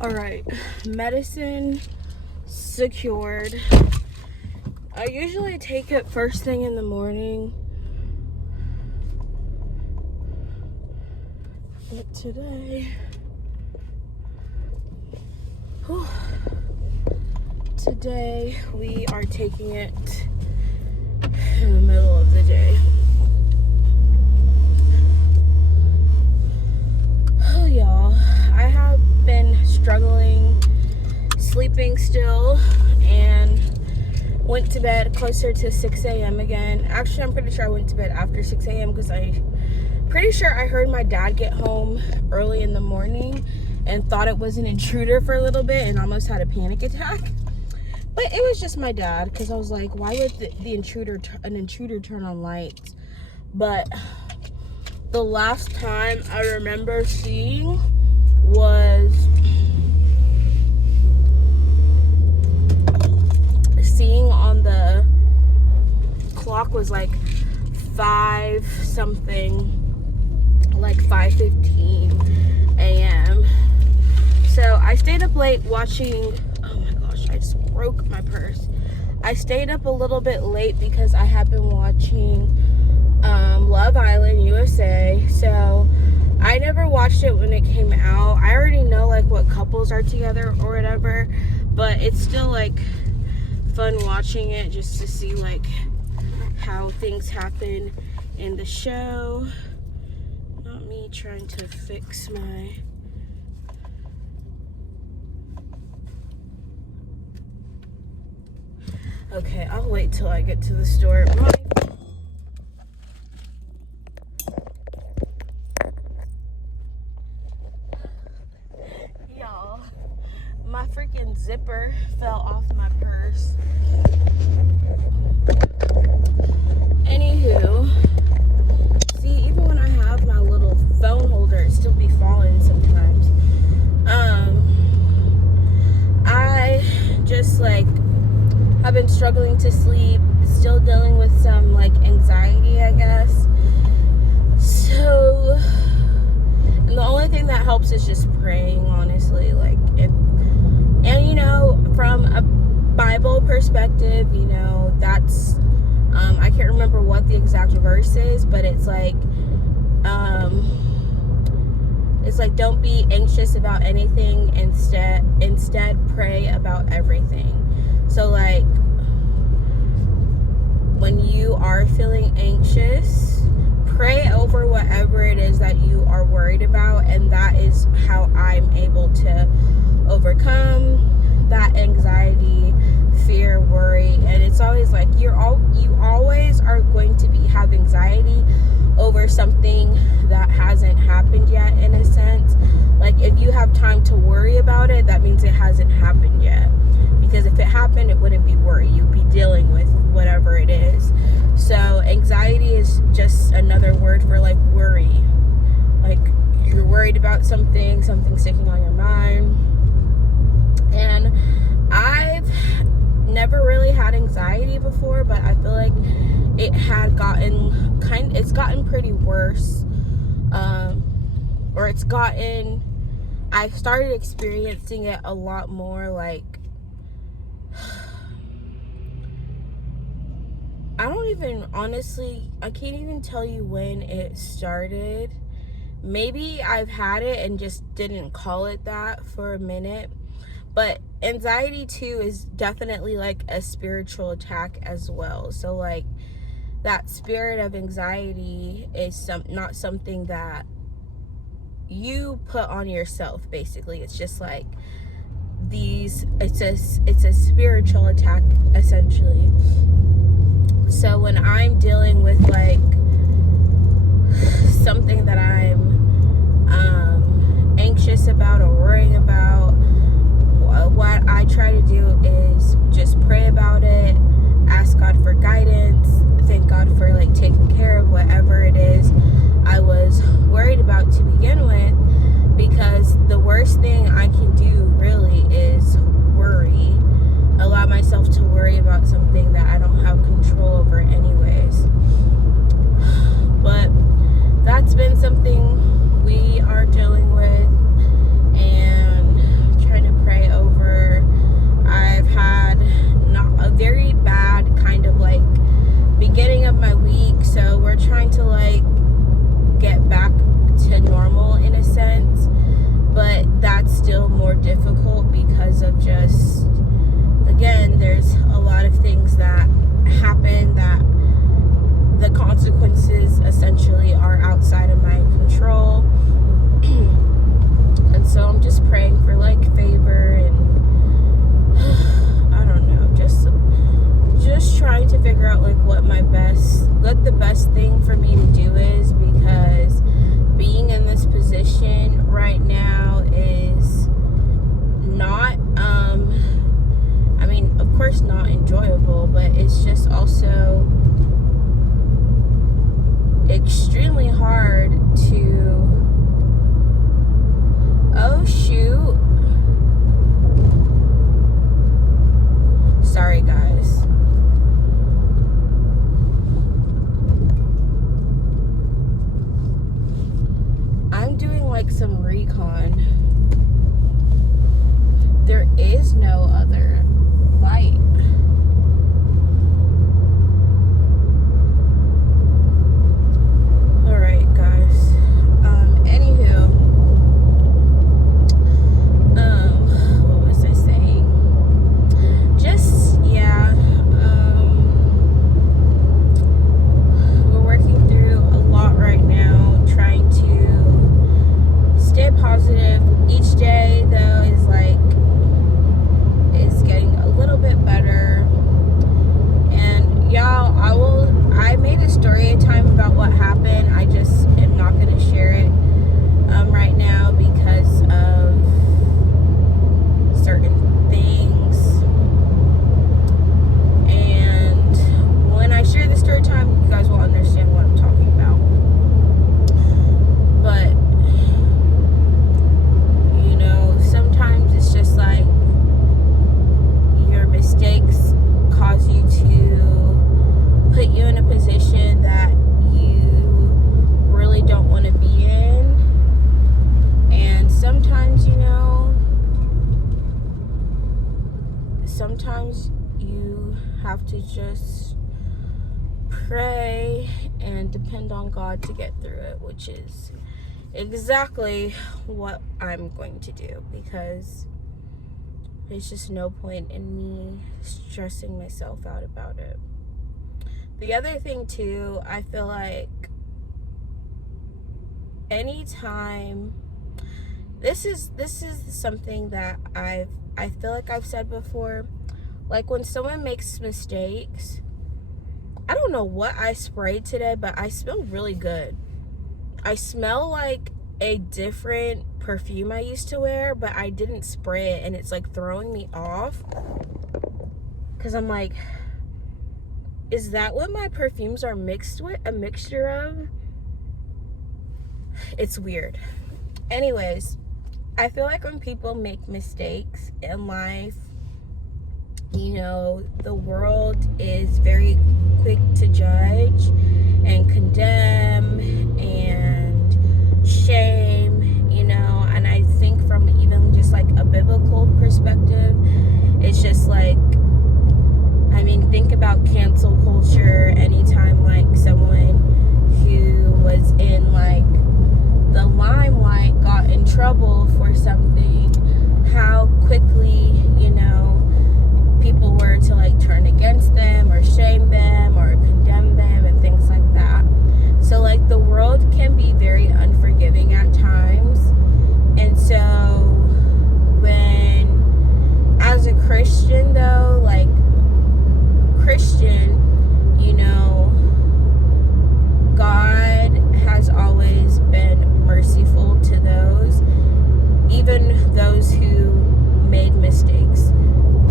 All right, medicine secured. I usually take it first thing in the morning, but today, today we are taking it in the middle of the day. Oh, y'all, I have been struggling sleeping still and went to bed closer to 6 a.m. again. Actually, I'm pretty sure I went to bed after 6 a.m. because I'm pretty sure I heard my dad get home early in the morning and thought it was an intruder for a little bit and almost had a panic attack. But it was just my dad, because I was like, why would an intruder turn on lights? But the last time I remember seeing was on the clock was like 5 something, like 5:15 a.m. So I stayed up late watching, oh my gosh, I just broke my purse. I stayed up a little bit late because I have been watching Love Island USA. So I never watched it when it came out. I already know like what couples are together or whatever, but it's still like fun watching it just to see like how things happen in the show. Not me trying to fix my okay, I'll wait till I get to the store. Y'all, my freaking zipper fell off my purse. Anywho, see, even when I have my little phone holder, it still be falling sometimes. I just like have been struggling to sleep, still dealing with some like anxiety, I guess. So, and the only thing that helps is just praying, honestly. Like, and you know, from a Bible perspective, you know, that's, I can't remember what the exact verse is, but it's like don't be anxious about anything, instead pray about everything. So like, when you are feeling anxious, pray over whatever it is that you are worried about, and that is how I'm able to overcome that anxiety, fear, worry. And it's always like you always are going to have anxiety over something that hasn't happened yet, in a sense. Like, if you have time to worry about it, that means it hasn't happened yet, because if it happened, it wouldn't be worry. You'd be dealing with whatever it is. So anxiety is just another word for like worry. Like, you're worried about something sticking on your mind. And I've never really had anxiety before, but I feel like it's gotten pretty worse. I started experiencing it a lot more. Like, I can't even tell you when it started. Maybe I've had it and just didn't call it that for a minute. But anxiety too is definitely like a spiritual attack as well. So like, that spirit of anxiety is not something that you put on yourself, basically. It's just like it's a spiritual attack, essentially. So when I'm dealing with like something that I'm anxious about or worrying about, what I try to do is just pray about it, ask God for guidance, thank God for like taking care of whatever it is I was worried about to begin with, because the worst thing I can do really is worry. Allow myself to worry about something that I don't have control over anyways. But that's been something we are dealing with, and also extremely hard to, oh shoot, sorry guys, I'm doing like some recon. There is no other light. Alright guys, anywho, what was I saying? Just, yeah, we're working through a lot right now, trying to stay positive. Each day though is getting a little bit better. And y'all, I made a story time about what happened. I just am not going to share it right now because of certain things. And when I share the story time, you guys will understand what I'm talking about. But you know, sometimes it's just like your mistakes cause you to put you in a position that you really don't want to be in. And sometimes, you know, sometimes you have to just pray and depend on God to get through it, which is exactly what I'm going to do, because there's just no point in me stressing myself out about it. The other thing too, I feel like anytime, this is something that I feel like I've said before, like when someone makes mistakes, I don't know what I sprayed today, but I smell really good. I smell like a different perfume I used to wear, but I didn't spray it, and it's like throwing me off because I'm like, is that what my perfumes are mixed with? A mixture of? It's weird. Anyways, I feel like when people make mistakes in life, you know, the world is very quick to judge and condemn and shame, you know. And I think from even just like a biblical perspective, it's just like, I mean, think about cancel culture. Anytime like someone who was in like the limelight got in trouble for something, how quickly, you know, people were to like turn against them or shame them or condemn them and things like that. So like the world can be very unforgiving at times. And so when, as a Christian though, like Christian, you know, God has always been merciful to those, even those who made mistakes,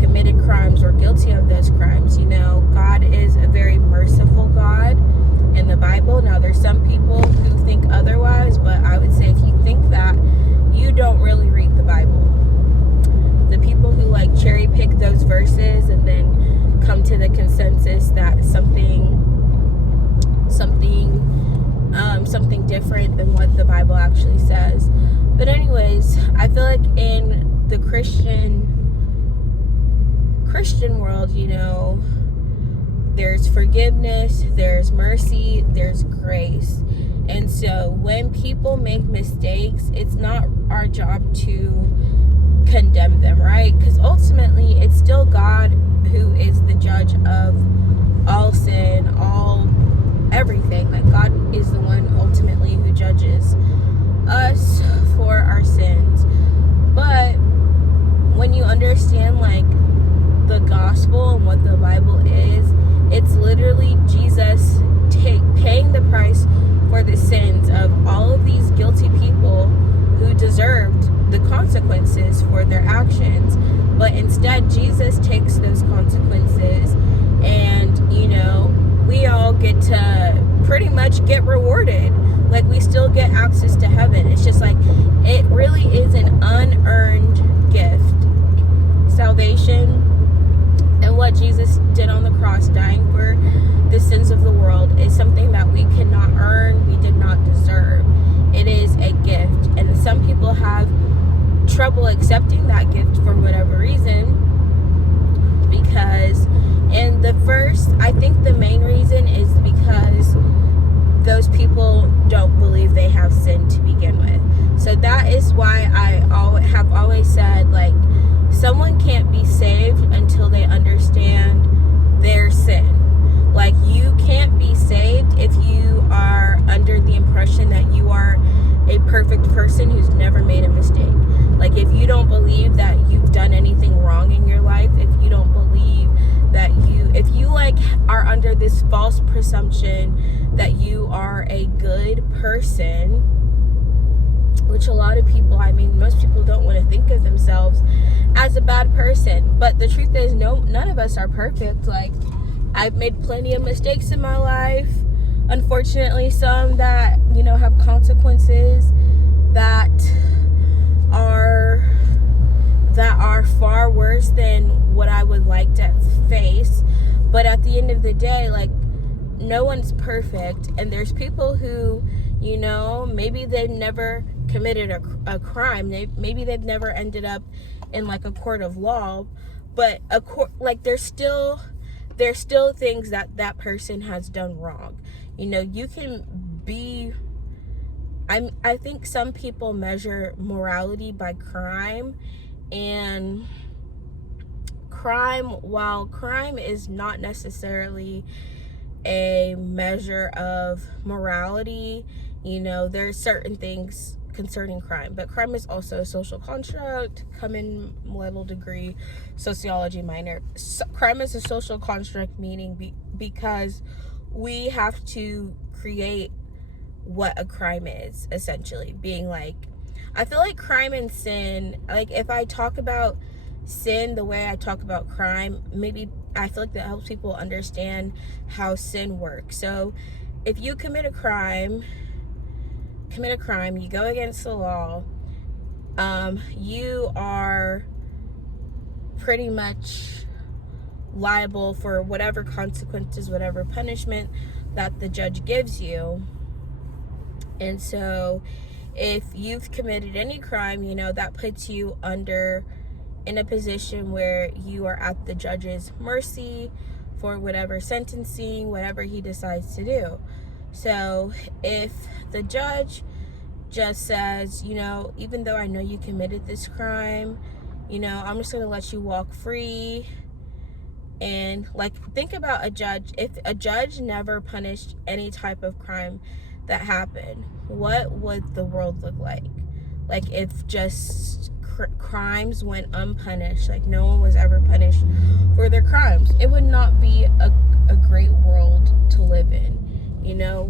committed crimes, or guilty of those crimes. You know, God is a very merciful God in the Bible. Now, there's some people who think otherwise, but I would say if you think that, you don't really read the Bible. The people who like cherry pick those verses and then come to the consensus that something different than what the Bible actually says. But anyways, I feel like in the Christian world, you know, there's forgiveness, there's mercy, there's grace. And so when people make mistakes, it's not our job to condemn them, right? Because ultimately it's still God who is the judge of all sin, all everything. Like God is the one ultimately who judges us for our sins. But when you understand like the gospel and what the Bible is, it's literally Jesus paying the price for the sins of all of these guilty people who deserved the consequences for their actions. But instead, Jesus takes those consequences and, you know, pretty much get rewarded. Like, we still get access to heaven. It's just like, it really is an unearned gift. Salvation and what Jesus did on the cross, dying for the sins of the world, is something that we cannot earn, we did not deserve. It is a gift, and some people have trouble accepting that gift for whatever reason, because, and I think the main reason is because those people don't believe they have sin to begin with. So that is why I have always said, like, someone can't be saved until they understand their sin. Like, you can't be saved if you are under the impression that you are a perfect person who's never made a mistake. Like, if you don't believe that you've done anything wrong in your life, if you don't believe that if you like are under this false presumption that you are a good person, which a lot of people, I mean, most people don't want to think of themselves as a bad person, but the truth is, none of us are perfect. Like, I've made plenty of mistakes in my life, unfortunately, some that, have consequences that are far worse than what I would like to face. But at the end of the day, like, no one's perfect, and there's people who, maybe they've never committed a crime. Maybe they've never ended up in like a court of law, but there's still things that person has done wrong. You can be, I think some people measure morality by crime, and while crime is not necessarily a measure of morality, there are certain things concerning crime, but crime is also a social construct. Common level degree sociology minor. Crime is a social construct, meaning because we have to create what a crime is, essentially. Being like, I feel like crime and sin, like, if I talk about sin the way I talk about crime, maybe I feel like that helps people understand how sin works. So if you commit a crime, you go against the law, you are pretty much liable for whatever consequences, whatever punishment that the judge gives you. And so if you've committed any crime, that puts you in a position where you are at the judge's mercy for whatever sentencing, whatever he decides to do. So if the judge just says, even though I know you committed this crime, I'm just going to let you walk free. And like, think about a judge. If a judge never punished any type of crime that happened, what would the world look like? Like, if just crimes went unpunished, like no one was ever punished for their crimes, it would not be a great world to live in.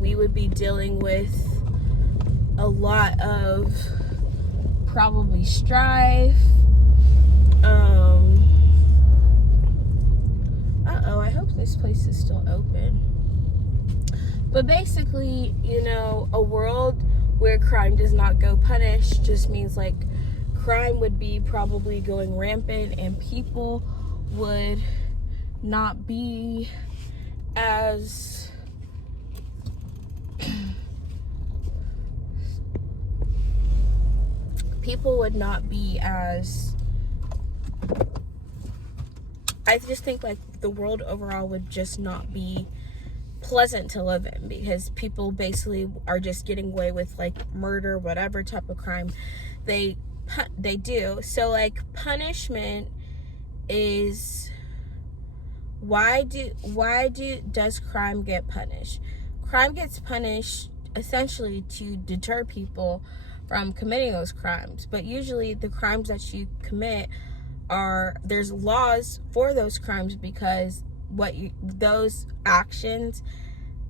We would be dealing with a lot of probably strife. I hope this place is still open. But basically, a world where crime does not go punished just means like crime would be probably going rampant, and people would not be as I just think like the world overall would just not be pleasant to live in, because people basically are just getting away with like murder, whatever type of crime they do. So like, punishment is, why does crime get punished? Crime gets punished essentially to deter people from committing those crimes, but usually the crimes that you commit there's laws for those crimes, because those actions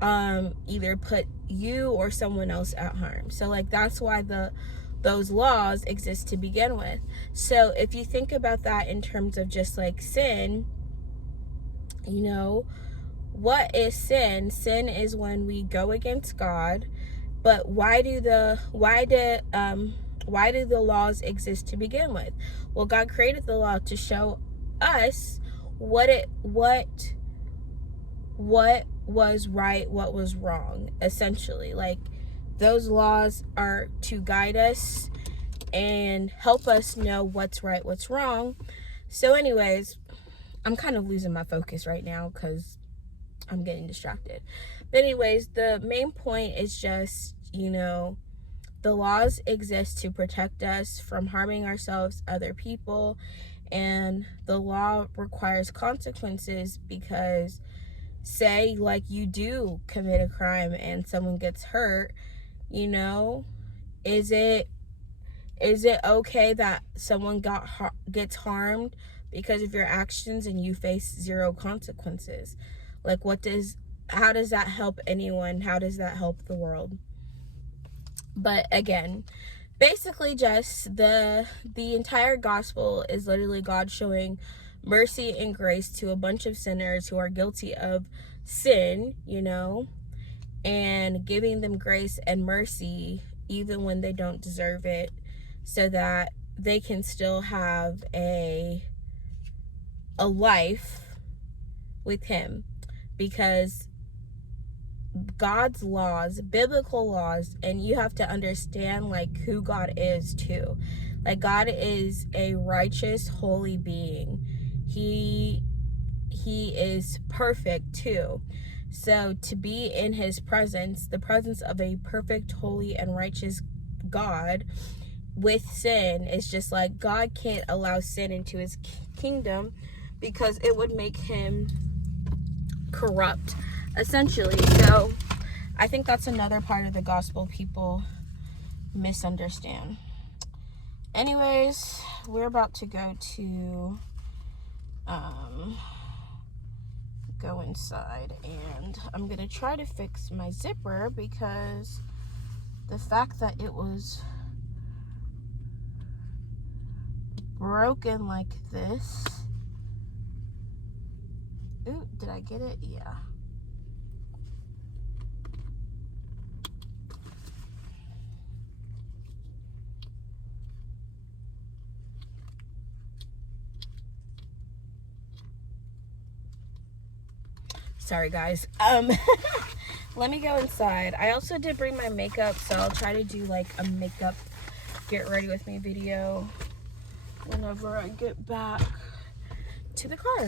either put you or someone else at harm. So like, that's why those laws exist to begin with. So if you think about that in terms of just like sin, what is sin? Sin is when we go against God. But why do the laws exist to begin with? Well, God created the law to show us what was right, what was wrong, essentially. Like, those laws are to guide us and help us know what's right, what's wrong. So anyways, I'm kind of losing my focus right now because I'm getting distracted. But anyways, the main point is just, the laws exist to protect us from harming ourselves, other people, and the law requires consequences because, say, like, you do commit a crime and someone gets hurt, is it okay that someone gets harmed because of your actions and you face zero consequences? Like, how does that help anyone? How does that help the world? But again, basically just the entire gospel is literally God showing mercy and grace to a bunch of sinners who are guilty of sin, and giving them grace and mercy even when they don't deserve it, so that they can still have a life with him. Because God's laws, biblical laws, and you have to understand, like, who God is too. Like, God is a righteous, holy being. He is perfect too. So to be in his presence, the presence of a perfect, holy, and righteous God with sin, is just like, God can't allow sin into his kingdom because it would make him corrupt, essentially. So I think that's another part of the gospel people misunderstand. Anyways, we're about to go inside, and I'm gonna try to fix my zipper because the fact that it was broken like this. Ooh, did I get it? Yeah. Sorry guys. Let me go inside. I also did bring my makeup, so I'll try to do like a makeup get ready with me video whenever I get back to the car.